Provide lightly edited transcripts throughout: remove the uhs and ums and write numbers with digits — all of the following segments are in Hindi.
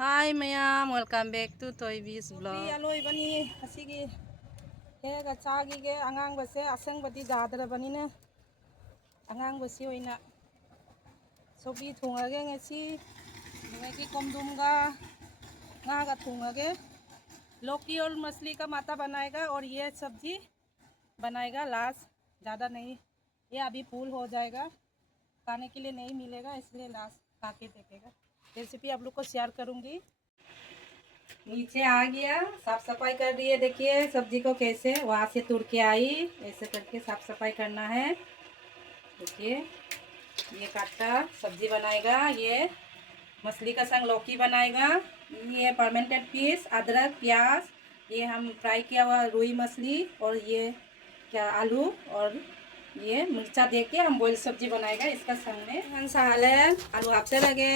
Hi mayam, welcome back to Toybi's vlog. ꯑꯂꯣꯏꯕꯅꯤ ꯑꯁꯤꯒꯤ ꯍꯦꯛꯑꯒ ꯆꯥꯒꯤꯒꯦ ꯑꯉꯥꯡꯕꯁꯦ ꯑꯁꯪꯕꯗꯤ ꯌꯥꯗ꯭ꯔꯕꯅꯤꯅ ꯑꯉꯥꯡꯕꯁꯤ ꯑꯣꯏꯅ ꯁꯧꯒ꯭ꯔꯤ ꯊꯣꯡꯉꯒꯦ ꯉꯁꯤ ꯑꯗꯒꯤ कोमडुमगा नागा थोंगे लौकी और मछली का माता बनाएगा और ये सब्जी बनाएगा लास्ट। ज़्यादा नहीं, ये अभी फूल हो जाएगा, खाने के लिए नहीं मिलेगा, इसलिए लास्ट खा के देखेगा। रेसिपी आप लोग को शेयर करूँगी। नीचे आ गया, साफ सफाई कर रही है। देखिए सब्जी को कैसे वहाँ से तुर के आई, ऐसे करके साफ सफाई करना है। देखिए ये काटा सब्जी बनाएगा, ये मछली का संग लौकी बनाएगा, ये परमेंटेड पीस अदरक प्याज, ये हम फ्राई किया हुआ रुई मछली, और ये क्या आलू और ये मिर्चा दे के हम बॉइल सब्जी बनाएगा इसका संग में। सालन आलू आपसे लगे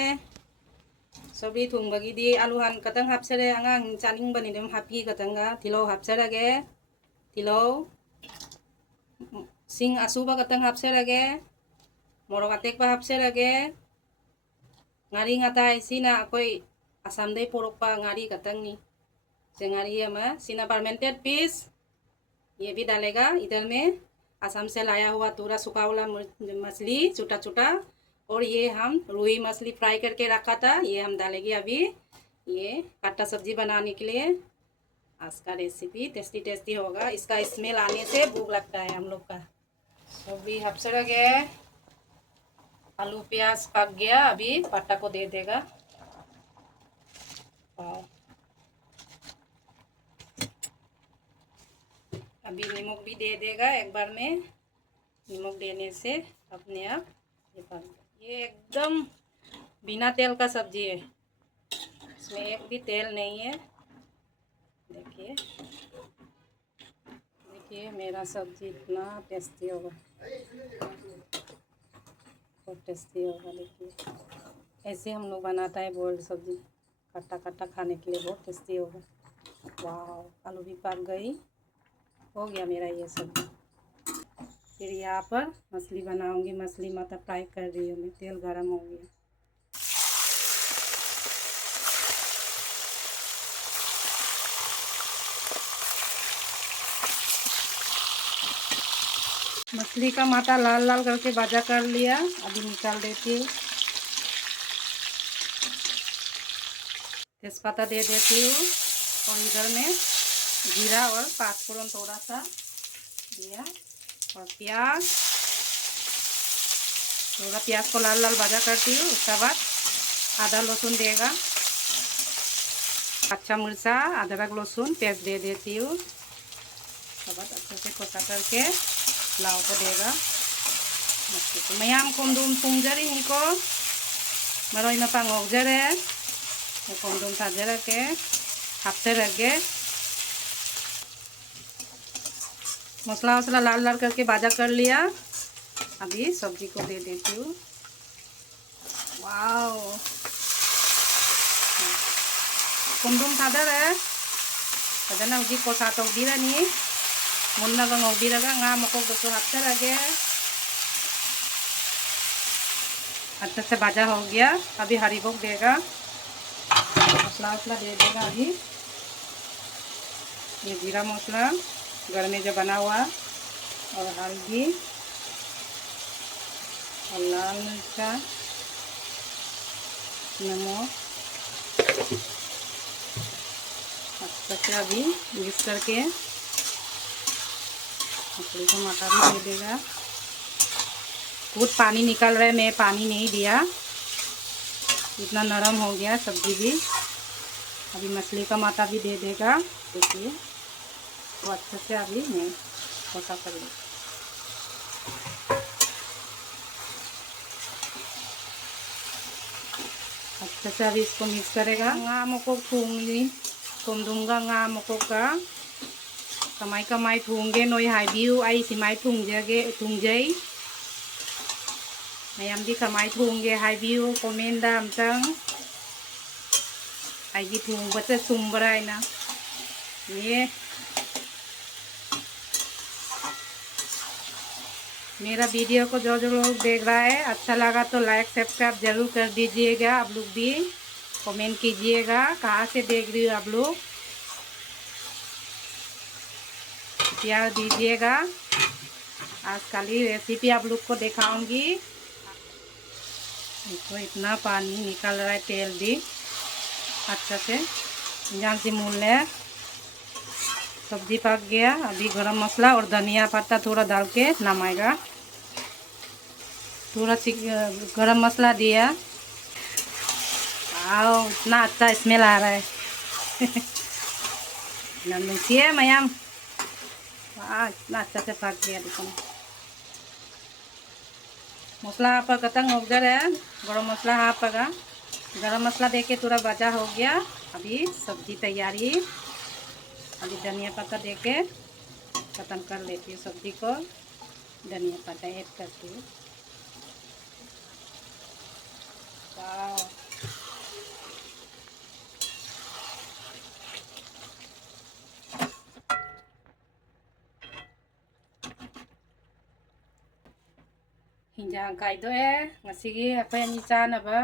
सब्जी थोंबगी आलू हान कतंग हापसरे आंगां चानिंग दम हापी कतंगा तिलौ हापसरगे तिलौ सिंग आसुबा कतंग हापसरगे मोरग अटेकबा हापसरगे ngari ngatai sina akoi asam dei porokpa ngari कतंगनी से ngari ama sina fermented fish ये भी डालेगा इधर में। असम से लाया हुआ पूरा सूखा वाला मछली छोटा छोटा, और ये हम रुई मछली फ्राई करके रखा था, ये हम डालेंगे अभी। ये काटा सब्जी बनाने के लिए आज का रेसिपी टेस्टी टेस्टी होगा, इसका स्मेल आने से भूख लगता है हम लोग का। सब्जी हफ्सर गए, आलू प्याज पक गया, अभी पट्टा को दे देगा। अभी नमक भी दे देगा, एक बार में नमक देने से अपने आप ये एकदम बिना तेल का सब्जी है, इसमें एक भी तेल नहीं है। देखिए देखिए मेरा सब्जी इतना टेस्टी होगा, बहुत टेस्टी होगा। देखिए ऐसे हम लोग बनाता है बॉइल्ड सब्जी, खट्टा खट्टा खाने के लिए बहुत टेस्टी होगा। वाह आलू भी पक गई, हो गया मेरा ये सब्जी। फिर यहाँ पर मछली बनाऊंगी, मछली माता फ्राई कर रही हूँ मैं, तेल गरम हो गया। मछली का माथा लाल लाल करके भाजा कर लिया, अभी निकाल देती हूँ। तेजपत्ता दे देती हूँ, और इधर में जीरा और पाँचफोरन थोड़ा सा दिया, और प्याज थोड़ा, प्याज को लाल लाल भाजा करती हूँ। उसके बाद आधा लहसुन देगा, कच्चा मिर्चा अदरक लहसुन पेस्ट दे देती हूँ। उसके बाद अच्छे से कोसा करके लाव को देगा मछली को। मैम कोमडुम थोंजरी निको मरोई मपा ngokjere कोमडुम थाजरा के हाफते रखे मसला वसला लाल लाल करके भाजा कर लिया, अभी सब्जी को दे देती हूँ। वाओ कोमडुम थादरे फजana uji kosa togdira ni munna ga ngobira ga nga mako goto हाफते अच्छे से भाजा हो गया। अभी हरी बोक देगा, मसला वसला दे देगा। अभी ये जीरा मसला घर में जो बना हुआ, और हल्दी और लाल मिर्चा नमक अच्छे से अभी मिक्स करके मछली को मटा भी दे देगा। बहुत पानी निकल रहा है, मैं पानी नहीं दिया, इतना नरम हो गया सब्जी भी। अभी मछली का माथा भी दे देगा। देखिए वो अच्छे से अभी मैं कोसा कर लूँ। अच्छे से अभी इसको मिक्स करेगा। nga moko thungli कोमडुमगा nga moko का कमाई कमाई थूंगे नोई हाईबियू आई सिमाई थूंजई मैम कमाई थूंगे हाईबियू कमेंट अमतंग आई थूंबसे चुम्बरा है। ये मेरा वीडियो को जो जो लोग देख रहा है अच्छा लगा तो लाइक सब्सक्राइब जरूर कर दीजिएगा आप लोग भी। कमेंट कीजिएगा कहाँ से देख रही हो आप लोग, प्यार दीजिएगा। आज कल ही रेसिपी आप लोग को दिखाऊंगी। देखो इतना पानी निकल रहा है, तेल भी अच्छा से जान से मूल ले। सब्जी पक गया, अभी गरम मसाला और धनिया पत्ता थोड़ा डाल के नमाएगा। थोड़ा गरम मसाला दिया, आओ इतना अच्छा स्मेल आ रहा है। नमस्ते मैम, वाह इतना अच्छा से पक गया। देखो मसला आप कतंग हो गया है, गरम मसाला हापगा, गरम मसाला देके थोड़ा भजा हो गया। अभी सब्जी तैयारी, अभी धनिया पत्ता देके खत्म कर लेती हूँ सब्जी को, धनिया पत्ता ऐड करती हूँ। वाह हिंजांग कायदो है ngasi apa yang चानबा।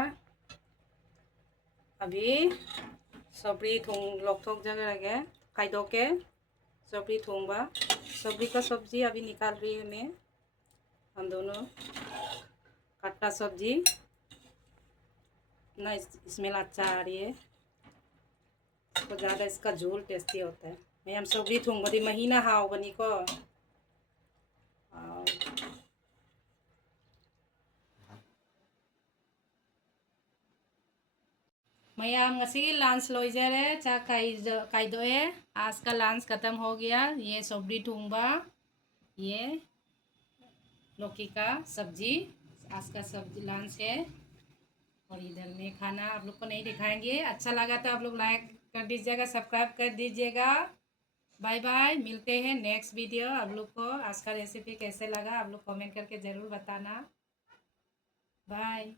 अभी सब्जी थोंग लोकथोक जगह लगे कायदो के सब्जी थोंबा। सब्जी का सब्जी अभी निकाल रही है मैं, हम दोनों कट्टा सब्जी ना स्मेल अच्छा आ रही है, तो ज़्यादा इसका झोल टेस्टी होता है। मैं हम सब्जी थोंग बड़ी महीना हाव बनी को मैम ngasi लंच लोइजरे चा कायदो है। आज का लंच ख़त्म हो गया। ये सब्जी थोंबा, ये लौकी का सब्जी आज का सब्जी लंच है। और इधर में खाना आप लोग को नहीं दिखाएंगे। अच्छा लगा तो आप लोग लाइक कर दीजिएगा, सब्सक्राइब कर दीजिएगा। बाय बाय, मिलते हैं नेक्स्ट वीडियो। आप लोग को आज का रेसिपी कैसे लगा आप लोग कमेंट करके ज़रूर बताना। बाय।